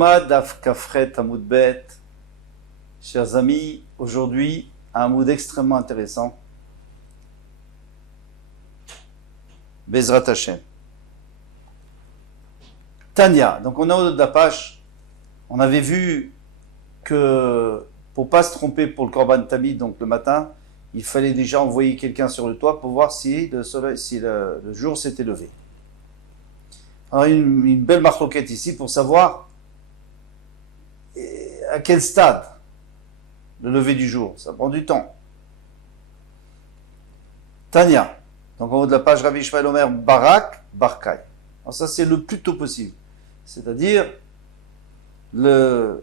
Yoma Daf Kafret Hamoud Bet. Chers amis, aujourd'hui, un mood extrêmement intéressant. Bezrat Hashem. Tania, donc on est au haut de la page. On avait vu que pour pas se tromper pour le Korban Tamid, donc le matin, il fallait déjà envoyer quelqu'un sur le toit pour voir si le jour s'était levé. Alors une belle marloquette ici pour savoir à quel stade le lever du jour. Ça prend du temps. Tania, donc en haut de la page, Rabbi Ishmael Omer Barak Barkai. Alors ça c'est le plus tôt possible. C'est-à-dire la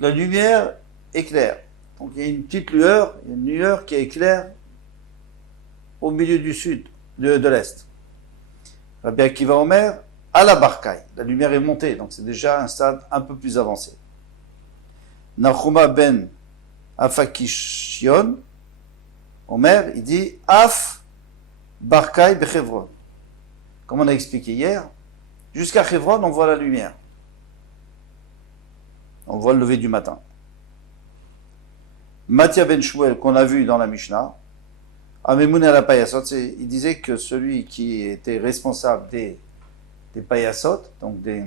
lumière éclaire. Donc il y a une petite lueur, une lueur qui éclaire au milieu du sud, de l'est. Rabbi Akiva Omer à la Barkai. La lumière est montée, donc c'est déjà un stade un peu plus avancé. Nachuma ben Afakishion Omer, il dit Af Barkai Bechevron. Comme on a expliqué hier, jusqu'à Chevron, on voit la lumière. On voit le lever du matin. Matia ben Shmuel, qu'on a vu dans la Mishnah, Amemoun à la Payasot, il disait que celui qui était responsable des Payasot, donc des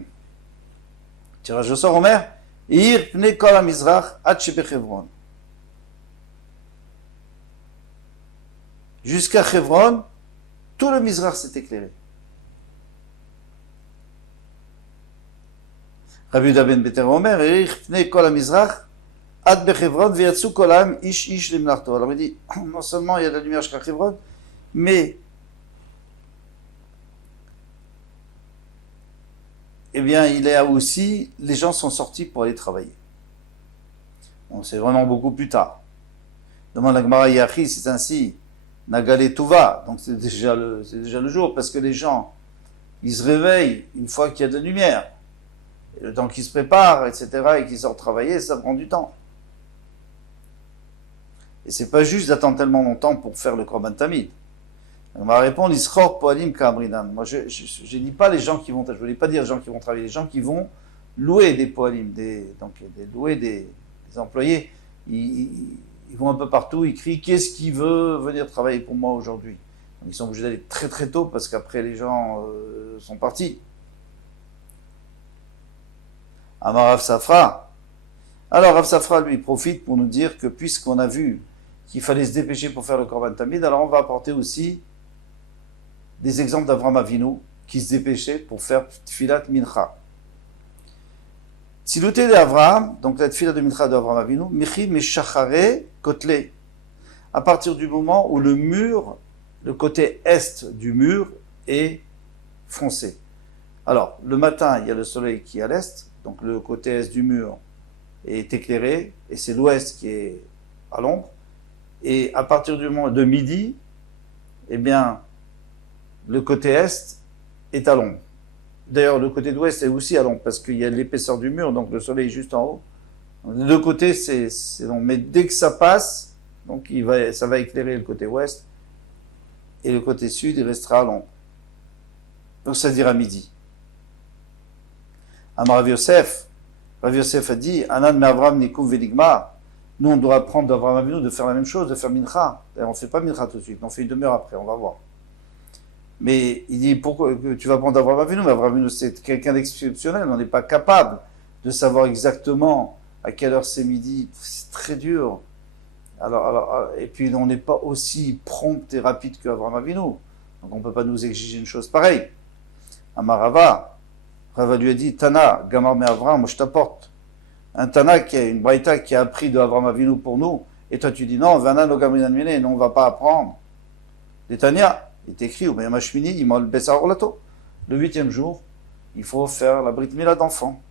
tirages au sort, Omer, Ir pne kol ha-mizrach ad shebechevron. Jusqu'à Chevron, tout le Mizrach s'est éclairé. Rabbi Yehuda ben Beter Omer, Ir pne kol ha-mizrach ad bechevron veyatsu kol ha'am ish ish limlachto. Alors il dit, non seulement il y a de la lumière jusqu'à Chevron, mais eh bien, il est aussi, les gens sont sortis pour aller travailler. Bon, c'est vraiment beaucoup plus tard. Demande la Gemara Yachi, c'est ainsi, Nagale Tuva, donc c'est déjà le jour, parce que les gens, ils se réveillent une fois qu'il y a de la lumière. Et le temps qu'ils se préparent, etc., et qu'ils sortent travailler, ça prend du temps. Et c'est pas juste d'attendre tellement longtemps pour faire le Korban Tamid. On va répondre, Ischor Poalim Kamrinan. Moi, je ne dis pas les gens qui vont, je ne voulais pas dire les gens qui vont travailler, les gens qui vont louer des Poalim, louer des employés. Ils vont un peu partout, ils crient, qu'est-ce qui veut venir travailler pour moi aujourd'hui? Donc, ils sont obligés d'aller très très tôt parce qu'après les gens sont partis. Amar Rav Safra. Alors Rav Safra lui profite pour nous dire que puisqu'on a vu qu'il fallait se dépêcher pour faire le Korban Tamid, alors on va apporter aussi des exemples d'Avraham Avinu qui se dépêchait pour faire Tfilat Mincha. Tzilouté d'Avraham, donc la Tfilat de Mincha d'Avraham Avinu, Michi Meshachare Kotle. À partir du moment où le mur, le côté est du mur est foncé. Alors, le matin, il y a le soleil qui est à l'est, donc le côté est du mur est éclairé, et c'est l'ouest qui est à l'ombre. Et à partir du moment de midi, eh bien, le côté est est à l'ombre. D'ailleurs, le côté d'ouest est aussi à l'ombre, parce qu'il y a l'épaisseur du mur, donc le soleil est juste en haut. Donc, les deux côtés, c'est l'ombre. Mais dès que ça passe, donc ça va éclairer le côté ouest, et le côté sud, il restera à l'ombre. Donc ça dira midi. Amar Rav Yosef a dit, Anan me Avram nikum veligma. Nous, on doit apprendre d'Avraham Avinu de faire la même chose, de faire mincha. On ne fait pas mincha tout de suite, on fait une demi-heure après, on va voir. Mais il dit, pourquoi tu vas prendre d'Avraham Avinu? Mais Avraham Avinu, c'est quelqu'un d'exceptionnel, on n'est pas capable de savoir exactement à quelle heure c'est midi, c'est très dur. Et puis on n'est pas aussi prompt et rapide qu'Avraham Avinu, donc on ne peut pas nous exiger une chose pareille. Amarava, Rava lui a dit, Tana, Gamar me Avraham, moi je t'apporte. Un Tana qui a une Braïta qui a appris de Avraham Avinu pour nous, et toi tu dis non, Vana no Gamrinan Mene, non, on ne va pas apprendre. Les Tania, il est écrit, le 8e jour, il faut faire la Brit Mila de l'enfant.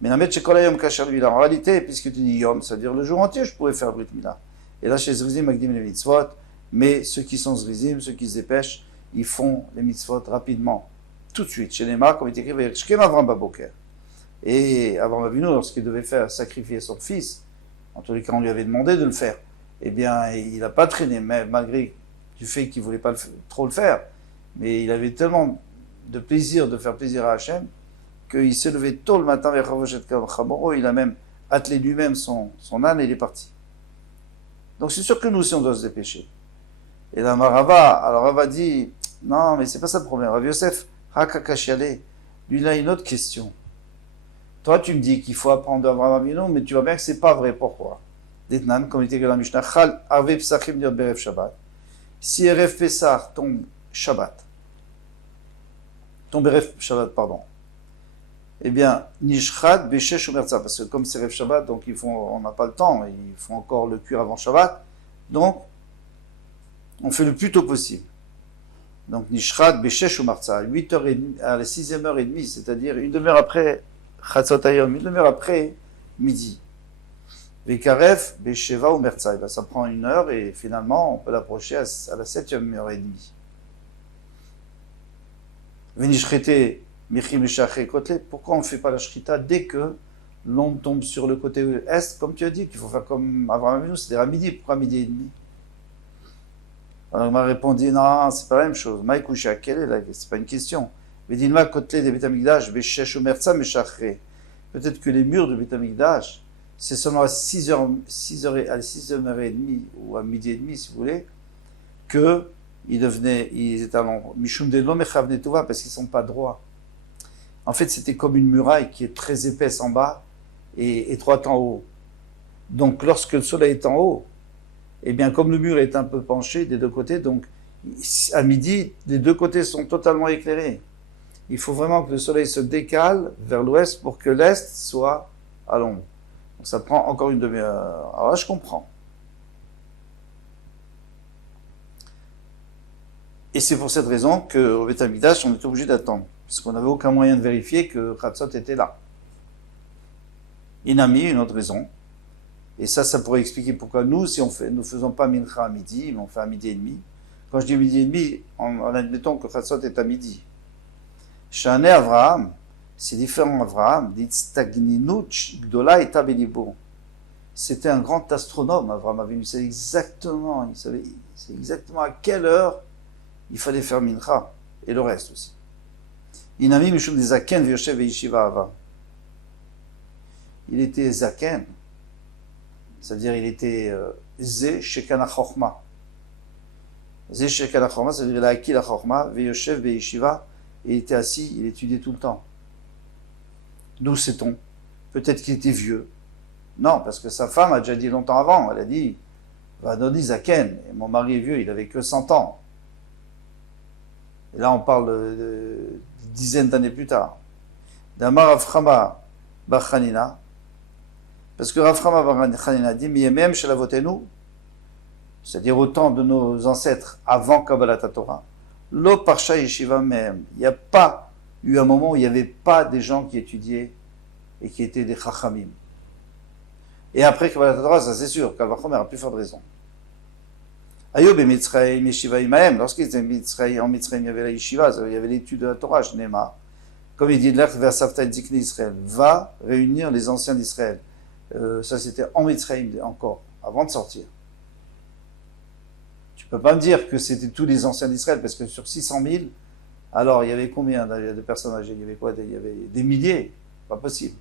Mais en réalité, puisque tu dis Yom, c'est-à-dire le jour entier, je pourrais faire Brit Mila. Et là, chez Zrizim, Magdim les mitzvot, mais ceux qui sont Zrizim, ceux qui se dépêchent, ils font les mitzvot rapidement, tout de suite. Chez Neymar, comme il est écrit, Shkem Avram Baboker. Et Avraham Avinu, lorsqu'il devait faire sacrifier son fils, en tous les cas, on lui avait demandé de le faire. Eh bien, il n'a pas traîné, malgré du fait qu'il ne voulait pas trop le faire. Mais il avait tellement de plaisir de faire plaisir à Hachem qu'il s'est levé tôt le matin vers Chavoshet Chamoro, il a même attelé lui-même son âne et il est parti. Donc c'est sûr que nous aussi on doit se dépêcher. Et là, alors Rava dit, non, mais c'est pas ça le problème. Rav Yosef, Hakakashiale, lui il a une autre question. Toi tu me dis qu'il faut apprendre d'Avraham Avinu, mais tu vois bien que c'est pas vrai. Pourquoi? Detnan, comme il était dans la Mishnah, Chal Arve Psachim Diot Berev Shabbat. Si Erev Pessah tombe Shabbat, tombe Erev Shabbat, pardon, eh bien, Nishchad, Beshesh ou Merza, parce que comme c'est Erev Shabbat, donc on n'a pas le temps, ils font encore le cuir avant Shabbat, donc on fait le plus tôt possible. Donc Nishchad, Beshesh ou Marza, 8h30, à la 6h30, c'est-à-dire une demi-heure après Chatzot Hayom, une demi-heure après midi. Vekaref, Besheva ou Merza, ça prend une heure et finalement on peut l'approcher à la 7h30. Venishchete, Michim Meshachre Kotle, pourquoi on ne fait pas la shrita dès que l'ombre tombe sur le côté est, comme tu as dit, qu'il faut faire comme Avraham Avinu, c'est-à-dire à midi, pourquoi à midi et demi? Alors il m'a répondu, non, c'est pas la même chose. Maïkoucha, quelle est la question? C'est pas une question. Vedinma Kotle de Betamikdash, Beshesh ou Merza Meshachre. Peut-être que les murs de Betamikdash, c'est seulement à 6h30 ou à midi et demi, si vous voulez, que ils étaient en Mishum de Lomechavne Tova, parce qu'ils ne sont pas droits. En fait, c'était comme une muraille qui est très épaisse en bas et étroite en haut. Donc, lorsque le soleil est en haut, eh bien, comme le mur est un peu penché des deux côtés, donc, à midi, les deux côtés sont totalement éclairés. Il faut vraiment que le soleil se décale vers l'ouest pour que l'est soit à l'ombre. Donc, ça prend encore une demi-heure. Alors là, je comprends. Et c'est pour cette raison qu'au Beth Amikdash, on était obligé d'attendre. Parce qu'on n'avait aucun moyen de vérifier que Chatzot était là. Inami, une autre raison. Et ça pourrait expliquer pourquoi nous, si nous faisons pas Mincha à midi, mais on fait à midi et demi. Quand je dis midi et demi, en admettant que Chatzot est à midi. Shane Avraham, c'est différent Avraham, dit Stagninuch Gdola et Tabelibo. C'était un grand astronome, Avraham Avinu. Il savait exactement à quelle heure il fallait faire Mincha. Et le reste aussi. Inami Mishum des Zaken Vyoshev et Yeshiva Ava. Il était Zaken, c'est-à-dire il était Ze Shekana Chochma. Ze Shekana Chochma, c'est-à-dire il a acquis la Chochma, Vyoshev et Yeshiva, et il était assis, il étudiait tout le temps. D'où sait-on? Peut-être qu'il était vieux. Non, parce que sa femme a déjà dit longtemps avant, elle a dit Vadoni Zaken, et mon mari est vieux, il avait que 100 ans. Et là, on parle de dizaines d'années plus tard. D'Amar Aframa Bachanina, parce que Aframa Bachanina dit Miyemem Shelavotenu, c'est-à-dire au temps de nos ancêtres avant Kabbalat Torah, Lo Parsha Yeshiva Mehem. Il n'y a pas eu un moment où il n'y avait pas des gens qui étudiaient et qui étaient des Chachamim. Et après Kabbalat Torah, ça c'est sûr, Kavachomer a plus forte raison. Ayob et Mitzrayim, Yeshiva Imahem, lorsqu'ils étaient en Mitzrayim, il y avait la Yeshiva, il y avait l'étude de la Torah, Shnema. Comme il dit de vers Safta Zikni Israël, va réunir les anciens d'Israël. Ça c'était en Mitzrayim encore, avant de sortir. Tu peux pas me dire que c'était tous les anciens d'Israël, parce que sur 600 000, alors il y avait combien de personnes âgées? Il y avait quoi? Il y avait des milliers, pas possible.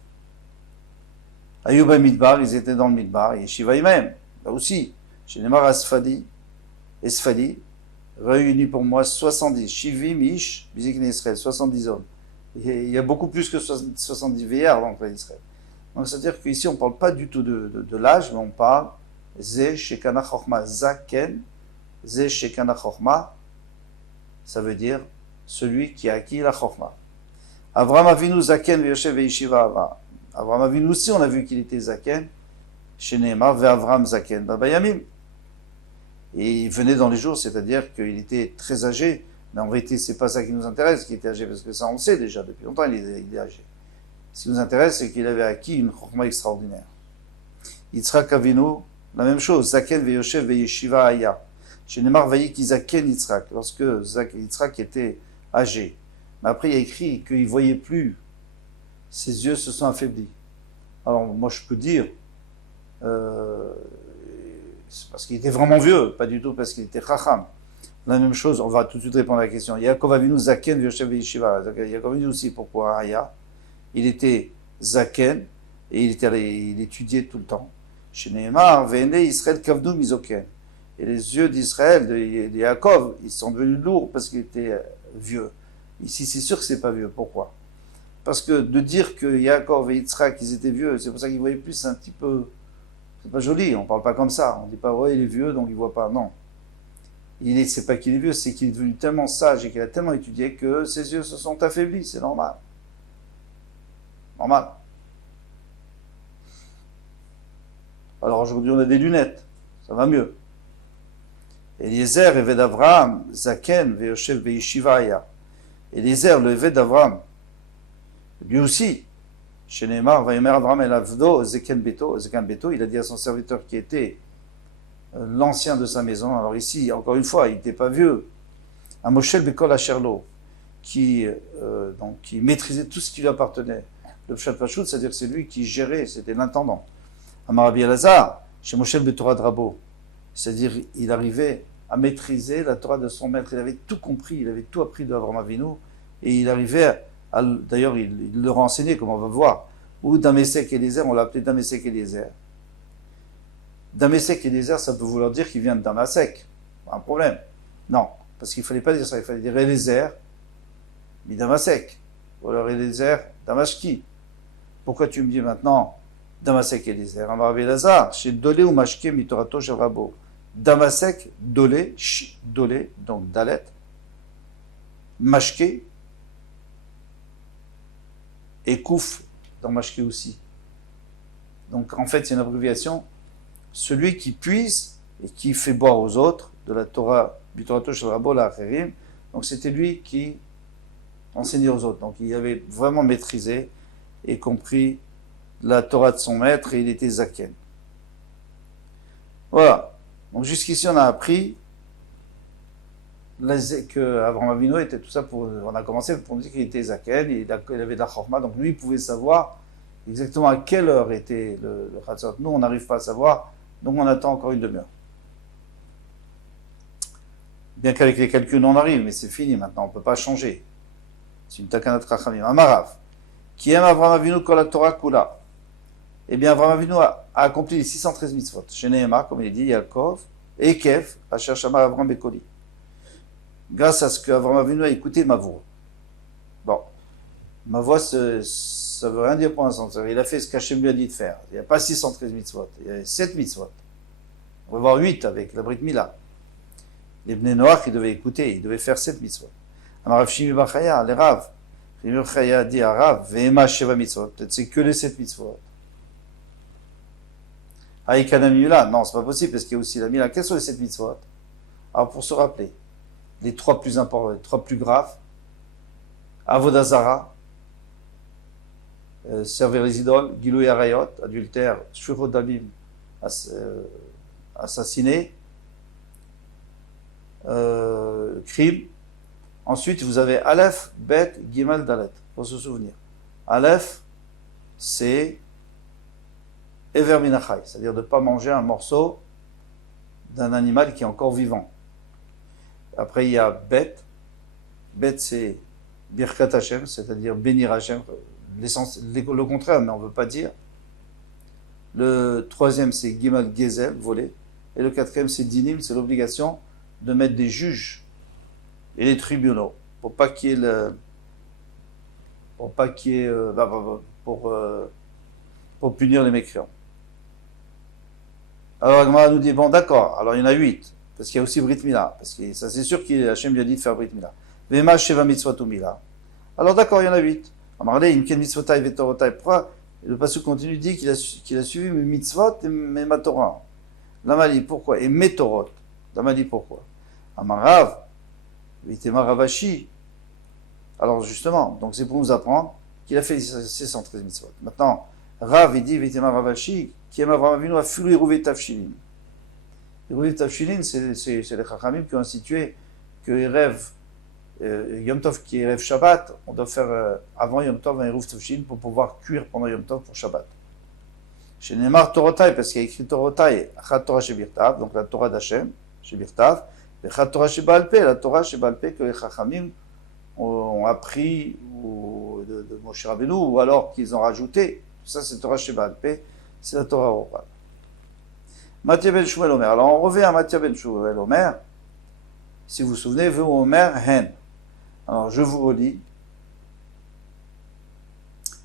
Ayob et Midbar, ils étaient dans le Midbar, et Yeshiva Imahem, là aussi, chez Nemar Asfadi, Esfali, réunis pour moi 70, Shivim, Ish, Bizikne Israël, 70 hommes. Et il y a beaucoup plus que 70 vieillards dans le Israël. Donc c'est-à-dire qu'ici on ne parle pas du tout de l'âge, mais on parle Ze Shekana Chochma Zaken, Ze Shekana Chochma, ça veut dire celui qui a acquis la Chochma. Avraham Avinu Zaken Vyoshev Yeshiva Ava. Avraham Avinu aussi, on a vu qu'il était Zaken, chez Nehemar, Ve Avram Zaken, Babayamim. Et il venait dans les jours, c'est-à-dire qu'il était très âgé. Mais en vérité, c'est pas ça qui nous intéresse, qu'il était âgé, parce que ça, on le sait déjà, depuis longtemps, il est âgé. Ce qui nous intéresse, c'est qu'il avait acquis une chokma extraordinaire. Yitzhak Avinu, la même chose, Zaken Veyoshev Veyeshiva Aya. Chez Nemar Vayik Zaken Yitzhak, lorsque Yitzhak était âgé. Mais après, il y a écrit qu'il ne voyait plus. Ses yeux se sont affaiblis. Alors, moi, je peux dire, c'est parce qu'il était vraiment vieux, pas du tout parce qu'il était chacham. La même chose, on va tout de suite répondre à la question. Yaakov Avinu Zaken Vyoshev Yeshiva. Yaakov Avinu aussi, pourquoi Aya? il était zaken, et il étudiait tout le temps. Chez Nehemar, Vene Israël Kavnu Mizoken. Et les yeux d'Israël, de Yaakov, ils sont devenus lourds parce qu'il était vieux. Ici, c'est sûr que c'est pas vieux. Pourquoi? Parce que de dire que Yaakov et Yitzhak, ils étaient vieux, c'est pour ça qu'ils voyaient plus un petit peu. C'est pas joli, on parle pas comme ça. On dit pas, ouais, il est vieux, donc il voit pas. Non. C'est pas qu'il est vieux, c'est qu'il est devenu tellement sage et qu'il a tellement étudié que ses yeux se sont affaiblis. C'est normal. Normal. Alors aujourd'hui, on a des lunettes. Ça va mieux. Eliezer, Eved Avraham, Zaken, Ve'yoshev Be'yishivaya. Eliezer, le Eved Avraham, lui aussi, chez Neymar, Vayomer Avraham El Avdo, Zeken Beto, il a dit à son serviteur qui était l'ancien de sa maison. Alors ici, encore une fois, il n'était pas vieux. Un Moshel Bekol Asherlo, qui maîtrisait tout ce qui lui appartenait. Le Pshat Pachout, c'est-à-dire que c'est lui qui gérait, c'était l'intendant. Amarabi Elazar, chez Moshel Betorah Drabo, c'est-à-dire il arrivait à maîtriser la Torah de son maître. Il avait tout compris, il avait tout appris d'Avraham Avinu, et il arrivait à, d'ailleurs il le renseignait, comme on va voir. Ou Damesek Eliezer, on l'appelait Damesek Eliezer. Damesek Eliezer, ça peut vouloir dire qu'il vient de Damasek. Pas un problème. Non, parce qu'il ne fallait pas dire ça, il fallait dire Eliezer, mais Damasek. Ou alors Eliezer, Damashki. Pourquoi tu me dis maintenant Damasek Eliezer? Amar Belazar, chez Dolé ou Mashke Mitorato Shel Rabo. Damasek, Dolé, Dolé, donc Dalet. Mashke, et Kouf, dans Mashke aussi. Donc en fait, c'est une abréviation. Celui qui puise et qui fait boire aux autres de la Torah, Mitorato Shel Rabo, la Acherim. Donc c'était lui qui enseignait aux autres. Donc il avait vraiment maîtrisé et compris la Torah de son maître et il était zaken. Voilà. Donc jusqu'ici on a appris que Avraham Avinu était tout ça pour. On a commencé pour dire qu'il était zaken, il avait de la chorma, donc lui il pouvait savoir exactement à quelle heure était le Chatzot. Nous on n'arrive pas à savoir, donc on attend encore une demi-heure. Bien qu'avec les calculs on arrive, mais c'est fini maintenant, on ne peut pas changer. C'est une takanat rachamim. Amarav, qui aime Avraham Avinu kol la Torah kula. Eh bien, Avraham Avinu a accompli les 613 mitzvot. Chez Nehemar, comme il dit, Yaakov, et Kev, Asher Shamar Avraham Bekoli. Grâce à ce que Avraham Avinu a écouté ma voix. Bon, ma voix, ça ne veut rien dire pour l'instant. Il a fait ce qu'Hachem lui a dit de faire. Il n'y a pas 613 mitzvot, il y a 7 mitzvot. On va voir 8 avec la Brit Mila. Les Bnei Noach, ils devaient écouter, ils devaient faire 7 mitzvot. Amarav Shimi Bachaya, les Rav. Shimi Bachaya dit à Rav, Ve'ema Sheva mitzvot. Peut-être c'est que les 7 mitzvot. Aïkana Mila, non, c'est pas possible parce qu'il y a aussi la Mila. Quelles sont les 7 mitzvot? Alors, pour se rappeler, les 3 plus importants, les 3 plus graves, Avodazara, servir les idoles, Gilou et Arayot, adultère, Shurot Dabim, assassiné, crime. Ensuite, vous avez Aleph, Bet, Gimel, Dalet, pour se souvenir. Aleph, c'est Ever Minachai, c'est-à-dire de ne pas manger un morceau d'un animal qui est encore vivant. Après, il y a Bet. Bet, c'est Birkat Hashem, c'est-à-dire bénir Hashem, le contraire, mais on ne veut pas dire. Le troisième, c'est Gimel Gezel, voler. Et le quatrième, c'est Dinim, c'est l'obligation de mettre des juges et des tribunaux pour pas qu'il y ait pour punir les mécréants. Alors Agmara nous dit, bon d'accord, alors il y en a 8, parce qu'il y a aussi Brit Mila, parce que ça c'est sûr qu'Hachem lui a dit de faire Brit Mila. Vema Sheva Mitzvot Mila. Alors d'accord, il y en a 8. Amarle, Imken Mitzvotai Vetorotai. Pourquoi le passage continue dit qu'il a suivi mes mitzvot et ma Torah. L'Amali, pourquoi? Et mes Torot. L'Amali, pourquoi? Amarav, Vitema Ravashi. Alors justement, donc c'est pour nous apprendre qu'il a fait 613 mitzvot. Maintenant, Rav, il dit, Vitema Ravashi, qui aime Avraham Avinu, a fulu Hérouvé Tafshilin. Hérouvé Tafshilin, c'est les Chachamim qui ont institué que les rêves, Yom Tov qui est rêve Shabbat, on doit faire avant Yom Tov un Hérouvé Tafshilin pour pouvoir cuire pendant Yom Tov pour Shabbat. Chez Neymar Torotai, parce qu'il y a écrit Torotai, Chat Torah Shebirtav, donc la Torah d'Hachem, Shebirtav, et Chat Torah Shebalpe, la Torah Shebalpe que les Chachamim ont appris ou de Moshe Rabbeinu, ou alors qu'ils ont rajouté. Ça, c'est Torah Sheba'al Peh, c'est la Torah orale. Matthieu ben Shmuel Omer. Alors, on revient à Matthieu ben Shmuel Omer. Si vous vous souvenez, Veu Omer Hen. Alors, je vous relis.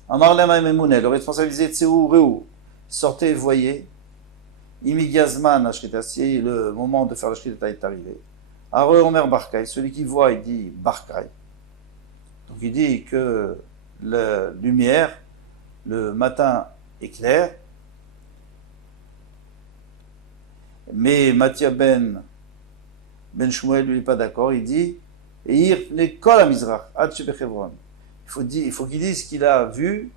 Amar Lema Memouné, le responsabilisé de Tseou Réou. Sortez et voyez. Imi Gazman Ashrita, si le moment de faire la Shrita est arrivé. Are Omer Barkai, celui qui voit, il dit Barkai. Donc il dit que la lumière, le matin est clair. Mais Matthieu ben Shmuel, lui, n'est pas d'accord. Il dit Eir Nekol Amizrach, Ad Shebe Chevron. Il faut qu'il dise qu'il a vu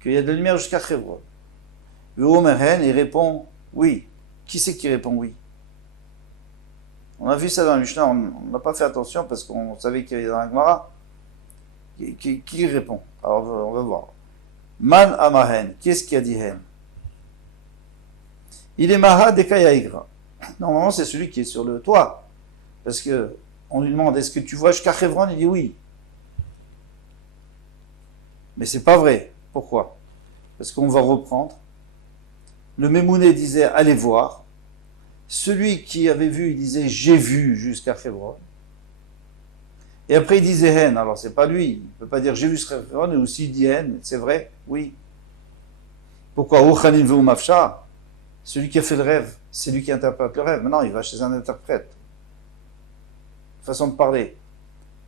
qu'il y a de la lumière jusqu'à Chevron. Omerhen, il répond oui. Qui c'est qui répond oui? On a vu ça dans la Mishnah, on n'a pas fait attention parce qu'on savait qu'il y avait dans la Gemara. Qui répond? Alors on va voir. Man Amahen, qui est-ce qui a dit Hen? Il est Maha Dekaya Igra. Normalement, c'est celui qui est sur le toit. Parce que on lui demande est-ce que tu vois jusqu'à Chevron? Il dit oui. Mais c'est pas vrai. Pourquoi? Parce qu'on va reprendre. Le Mémouné disait allez voir. Celui qui avait vu, il disait j'ai vu jusqu'à Chevron. Et après il disait Hen. Alors c'est pas lui. Il ne peut pas dire j'ai vu jusqu'à Chevron et aussi il dit Hen. C'est vrai? Oui. Pourquoi? Uchanin ve'u mafsha. Celui qui a fait le rêve, c'est lui qui interprète le rêve. Maintenant il va chez un interprète. Façon de parler.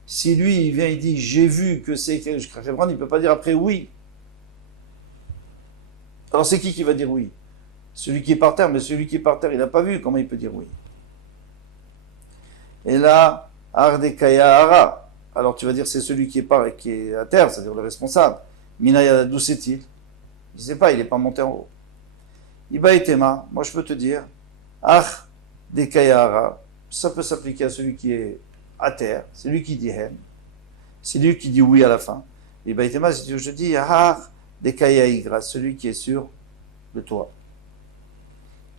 Si lui, il vient, il dit, j'ai vu que c'est jusqu'à Chevron, il ne peut pas dire après oui. Alors c'est qui va dire oui? Celui qui est par terre, mais celui qui est par terre, il n'a pas vu, comment il peut dire oui? Et là, Ardekaya Ara. Alors tu vas dire, c'est celui qui est à terre, c'est-à-dire le responsable. Minaya, d'où c'est-il? Je ne sais pas, il n'est pas monté en haut. Iba et Tema, moi je peux te dire, Ardekaya Ara, ça peut s'appliquer à celui qui est à terre, c'est lui qui dit Hen, c'est lui qui dit oui à la fin. Et ben si je dis Dekaya Igra, celui qui est sur le toit.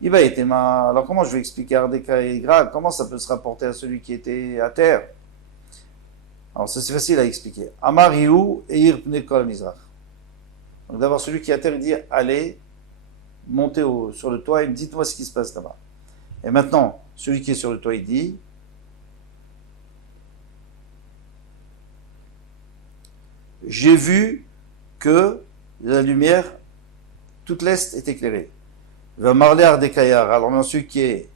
Alors comment je vais expliquer Dekaya Igra? Comment ça peut se rapporter à celui qui était à terre? Alors ça c'est facile à expliquer. Amariou et Irpnekol Mizrach. Donc d'abord celui qui est à terre il dit allez montez sur le toit et dites-moi ce qui se passe là-bas. Et maintenant celui qui est sur le toit il dit j'ai vu que la lumière, toute l'est est éclairée. Il va marler à Ardekayar. Alors, celui qui est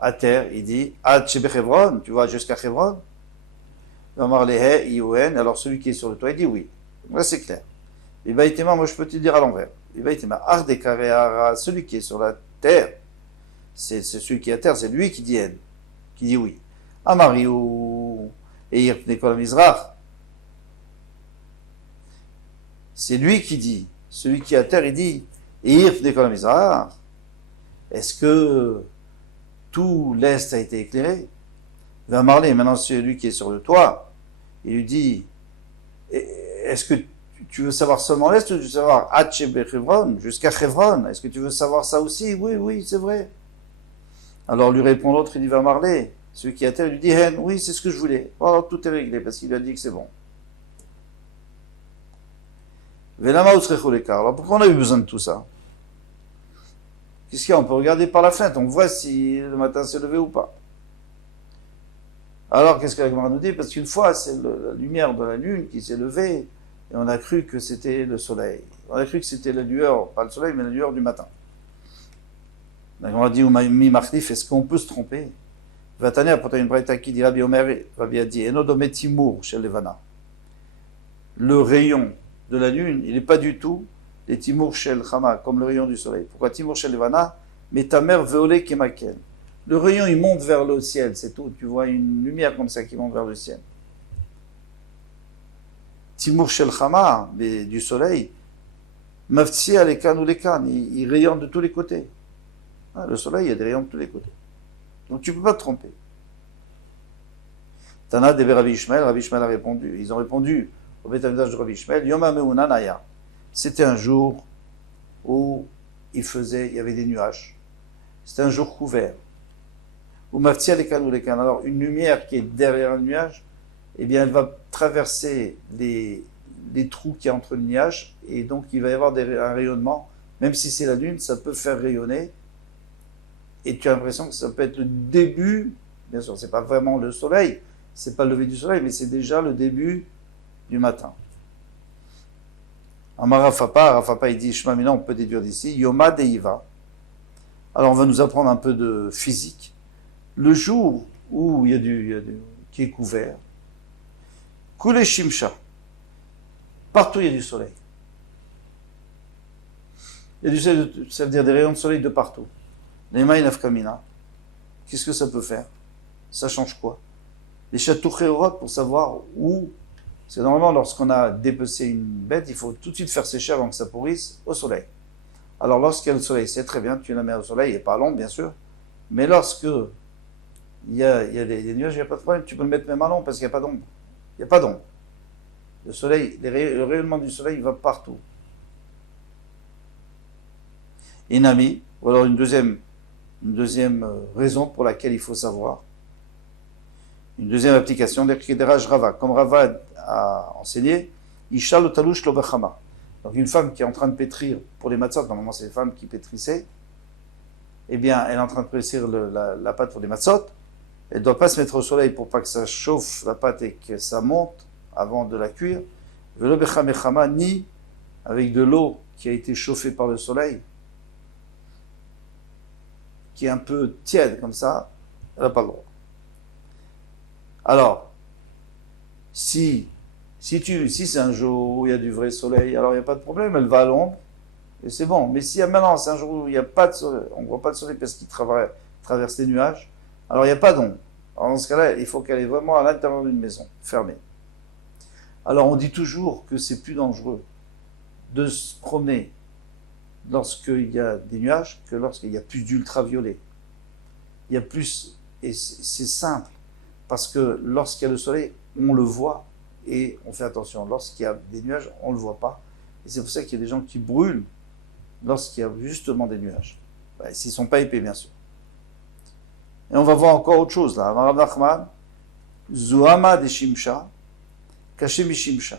à terre, il dit Ad Shebe Chevron, tu vois, jusqu'à Chevron. Il va marler He, Iouen. Alors, celui qui est sur le toit, il dit oui. Là, c'est clair. Il va être moi, je peux te dire à l'envers. Il va être Ardekayar, celui qui est sur la terre, c'est celui qui est à terre, c'est lui qui dit Hen, qui dit oui. Amariou, et Irpnekol Mizrach. C'est lui qui dit, celui qui est à terre, il dit, est-ce que tout l'Est a été éclairé? Il va marler, maintenant celui qui est sur le toit, il lui dit, est-ce que tu veux savoir seulement l'Est ou tu veux savoir Hatshebe Chevron, jusqu'à Chevron? Est-ce que tu veux savoir ça aussi? Oui, c'est vrai. Alors lui répond l'autre, il dit, va marler. Celui qui est à terre, il lui dit, oui, c'est ce que je voulais. Alors tout est réglé, parce qu'il a dit que c'est bon. Alors pourquoi on a eu besoin de tout ça? Qu'est-ce qu'il y a? On peut regarder par la fenêtre, on voit si le matin s'est levé ou pas. Alors qu'est-ce que la Gemara nous dit? Parce qu'une fois, c'est la lumière de la lune qui s'est levée, et on a cru que c'était le soleil. On a cru que c'était la lueur, pas le soleil, mais la lueur du matin. La Gemara dit, mi marnif, est-ce qu'on peut se tromper? Vatane apporte une braïta qui dit, Rabbi Omer, Rabbi a dit, Enodomet Timur chez Levana. Le rayon de la lune, il n'est pas du tout les Timur Shel Chama, comme le rayon du soleil. Pourquoi Timur Shel Levana? Mais ta mère veolé kemaken. Le rayon, il monte vers le ciel, c'est tout. Tu vois une lumière comme ça qui monte vers le ciel. Timur Shel Chama, du soleil, Mafti Alekan ou Lekan, il rayonne de tous les côtés. Le soleil, il y a des rayons de tous les côtés. Donc tu ne peux pas te tromper. Tana de Rabbi Ishmael a répondu. Ils ont répondu au Beth-Amikdash de Rabbi Ishmael, Yom HaMeuna Naya. C'était un jour où il y avait des nuages. C'était un jour couvert. Ou Mafti Alekan ou Lekan. Alors une lumière qui est derrière un nuage, eh bien elle va traverser les trous qu'il y a entre les nuages, et donc il va y avoir un rayonnement. Même si c'est la lune, ça peut faire rayonner, et tu as l'impression que ça peut être le début, bien sûr, c'est pas vraiment le soleil, c'est pas le lever du soleil, mais c'est déjà le début du matin. Amar Rafapa il dit, Shmamina, on peut déduire d'ici, Yoma Deiva. Alors on va nous apprendre un peu de physique. Le jour où il y a du qui est couvert, Kule Shimsha, partout il y a du soleil. Il y a du soleil, ça veut dire des rayons de soleil de partout. Lema Inafkamina, qu'est-ce que ça peut faire? Ça change quoi? Les châteaux Khéorot pour savoir où. Parce que normalement, lorsqu'on a dépecé une bête, il faut tout de suite faire sécher avant que ça pourrisse au soleil. Alors lorsqu'il y a le soleil, c'est très bien, tu la mets au soleil, et pas à l'ombre bien sûr. Mais lorsque il y a des nuages, il n'y a pas de problème, tu peux le mettre même à l'ombre parce qu'il n'y a pas d'ombre. Il n'y a pas d'ombre. Le soleil, le rayonnement du soleil va partout. Inami, ou alors une deuxième raison pour laquelle il faut savoir. Une deuxième application, l'Ekhideraj Rava. Comme Rava a enseigné, Isha lo talush lo bechama. Donc une femme qui est en train de pétrir pour les matzot, normalement c'est les femmes qui pétrissaient, eh bien elle est en train de pétrir la pâte pour les matzot, elle ne doit pas se mettre au soleil pour pas que ça chauffe la pâte et que ça monte avant de la cuire. Velo bechama, ni avec de l'eau qui a été chauffée par le soleil, qui est un peu tiède comme ça, elle n'a pas le droit. Alors, si c'est un jour où il y a du vrai soleil, alors il n'y a pas de problème, elle va à l'ombre, et c'est bon. Mais si maintenant c'est un jour où il n'y a pas de soleil, on ne voit pas de soleil parce qu'il traverse les nuages, alors il n'y a pas d'ombre. Alors dans ce cas-là, il faut qu'elle est vraiment à l'intérieur d'une maison, fermée. Alors on dit toujours que c'est plus dangereux de se promener lorsqu'il y a des nuages que lorsqu'il y a plus d'ultraviolet. Il y a plus, et c'est simple. Parce que lorsqu'il y a le soleil, on le voit et on fait attention. Lorsqu'il y a des nuages, on ne le voit pas. Et c'est pour ça qu'il y a des gens qui brûlent lorsqu'il y a justement des nuages. S'ils ne sont pas épais, bien sûr. Et on va voir encore autre chose là. Rav Nachman, Zuhama de Shimsha, Kaché Mishimsha.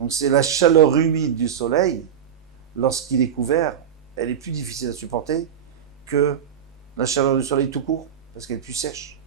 Donc c'est la chaleur humide du soleil, lorsqu'il est couvert, elle est plus difficile à supporter que la chaleur du soleil tout court, parce qu'elle est plus sèche.